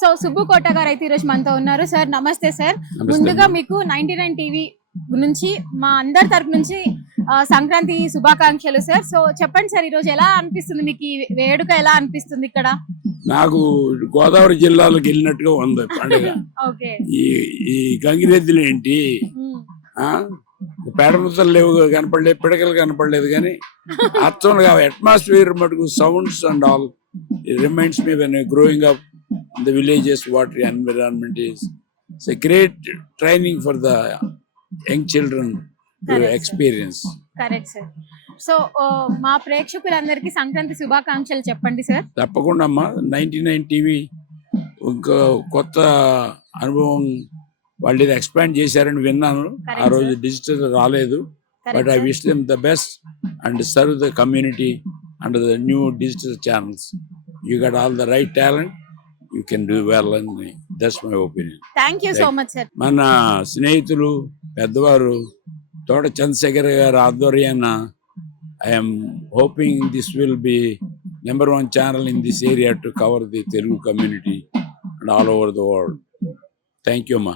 So Subbu కోట గారు అయితే ఈరోజు మనతో ఉన్నారు. సార్ నమస్తే సార్. నమస్తే ముందుగా అమ్మా. మీకు 99 టీవీ నుంచి మా అందరి తరపు నుంచి సంక్రాంతి శుభాకాంక్షలు సార్. సో చెప్పండి సార్, ఈరోజు ఎలా అనిపిస్తుంది మీకు? ఈ వేడుక ఎలా అనిపిస్తుంది ఇక్కడ? నాకు గోదావరి జిల్లాలోకి వెళ్ళినట్టుగా ఉంది పండుగ. ఓకే. ఈ ఈ గంగిరెద్దులు ఏంటి, ఆ పేడ ముద్దలు లేవు, కనపడలేదు, పిడకలు కనపడలేదు, కానీ అచ్చంగా అట్మాస్ఫియర్ మటుకు sounds and all reminds me when growing up in the villages what environment is. It's a great training for the young children to experience. Correct sir. So మా ప్రేక్షకులందరికీ సంక్రాంతి శుభాకాంక్షలు చెప్పండి సార్. తప్పకుండా అమ్మా. 99 టీవీ ఇంకా కొత్త అనుభవం వాళ్ళు ఇది ఎక్స్పాండ్ చేశారని విన్నాను. ఆ రోజు డిజిటల్ రాలేదు, but I wish them the best and serve the community and the new digital channels. You got all the right talent, you can do well అని that's my opinion. Thank you so much sir. మన స్నేహితులు పెద్దవారు తోట చంద్రశేఖర్ గారి ఆధ్వర్యాన I'm hoping this will be #1 channel in this area to cover the Telugu community and all over the world. Thank you అమ్మా.